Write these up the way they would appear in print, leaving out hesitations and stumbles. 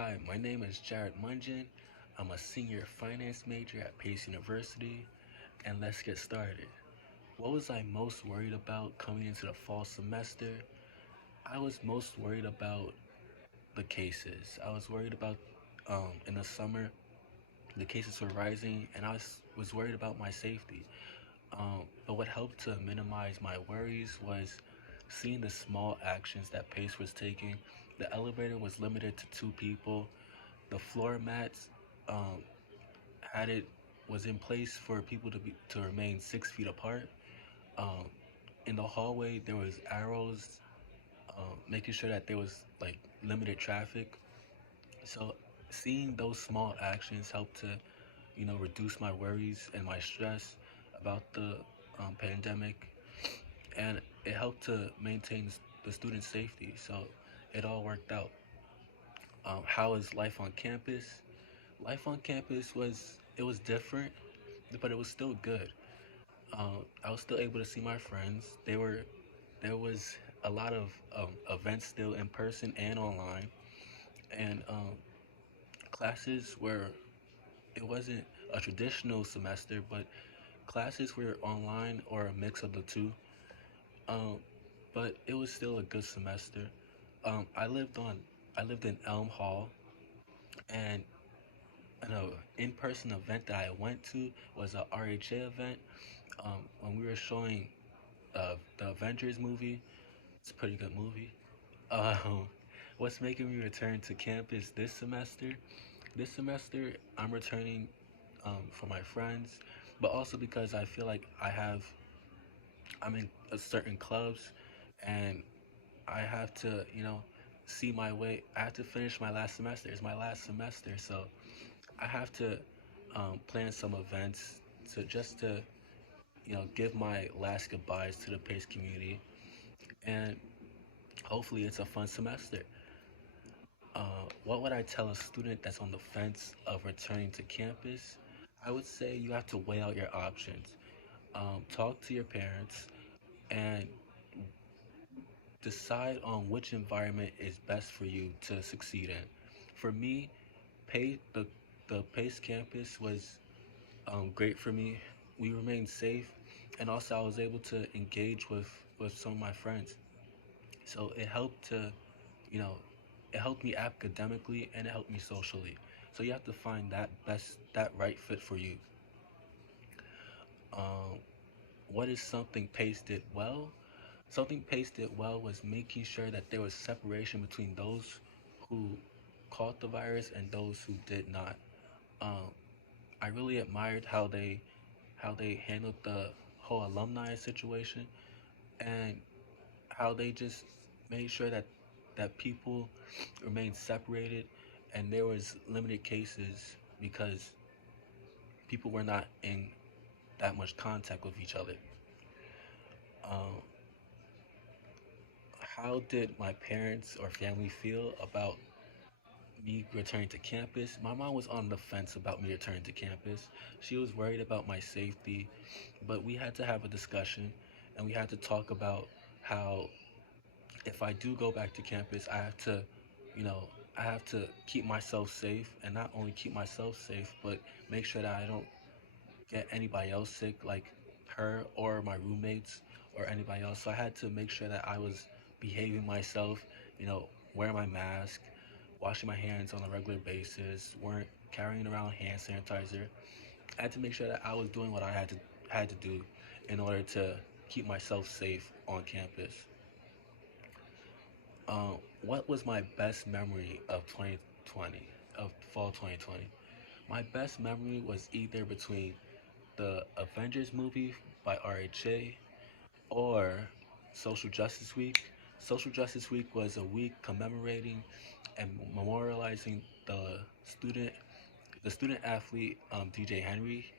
Hi, my name is Jarette Mungin. I'm a senior finance major at Pace University, and let's get started. What was I most worried about coming into the fall semester? I was most worried about the cases. I was worried about in the summer the cases were rising, and I was worried about my safety. But what helped to minimize my worries was seeing the small actions that Pace was taking. The elevator was limited to two people. The floor mats um, had it was in place for people to remain 6 feet apart. Um, in the hallway, there was arrows, making sure that there was like limited traffic. So seeing those small actions helped to, reduce my worries and my stress about the pandemic, and it helped to maintain the student safety. So it all worked out. How is life on campus? Life on campus was different, but it was still good. I was still able to see my friends. There was a lot of events still in person and online, and classes were it wasn't a traditional semester, but classes were online or a mix of the two. Um, but it was still a good semester. Um, I lived on I lived in Elm Hall, and an in-person event that I went to was a RHA event. When we were showing the Avengers movie. It's a pretty good movie. Um, what's making me return to campus this semester? This semester, I'm returning for my friends, but also because I feel like I'm in a certain clubs, and I have to, see my way. I have to finish my last semester. It's my last semester, so I have to plan some events to give my last goodbyes to the Pace community, and hopefully it's a fun semester. What would I tell a student that's on the fence of returning to campus? I would say you have to weigh out your options. Talk to your parents and decide on which environment is best for you to succeed in. For me, pay the Pace campus was great for me. We remained safe, and also I was able to engage with some of my friends. So it helped to, you know, it helped me academically and it helped me socially. So you have to find that right fit for you. Um, what is something Pace did well? Something Pace did well was making sure that there was separation between those who caught the virus and those who did not. Um, I really admired how they handled the whole alumni situation, and how they just made sure that people remained separated, and there was limited cases because people were not in that much contact with each other. Um, how did my parents or family feel about me returning to campus? My mom was on the fence about me returning to campus. She was worried about my safety, but we had to have a discussion, and we had to talk about how if I do go back to campus, you know, I have to keep myself safe, and not only keep myself safe, but make sure that I don't get anybody else sick, like her or my roommates or anybody else. So I had to make sure that I was behaving myself, wearing my mask, washing my hands on a regular basis, weren't carrying around hand sanitizer. I had to make sure that I was doing what I had to do in order to keep myself safe on campus. What was my best memory of 2020, of fall 2020? My best memory was either between the Avengers movie by RHA or Social Justice Week. Social Justice Week was a week commemorating and memorializing student, the student athlete DJ Henry.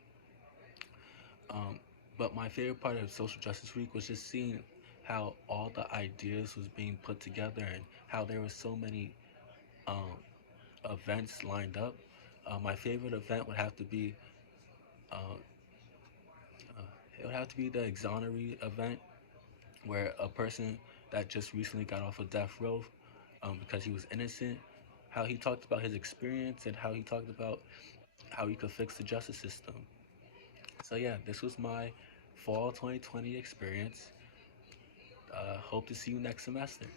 Um, but my favorite part of Social Justice Week was just seeing how all the ideas was being put together, and how there were so many um, events lined up. My favorite event would have to be uh, uh, it would have to be the exoneree event, where a person that just recently got off of death row because he was innocent, how he talked about his experience and how he talked about how he could fix the justice system. So yeah, this was my fall 2020 experience. Hope to see you next semester.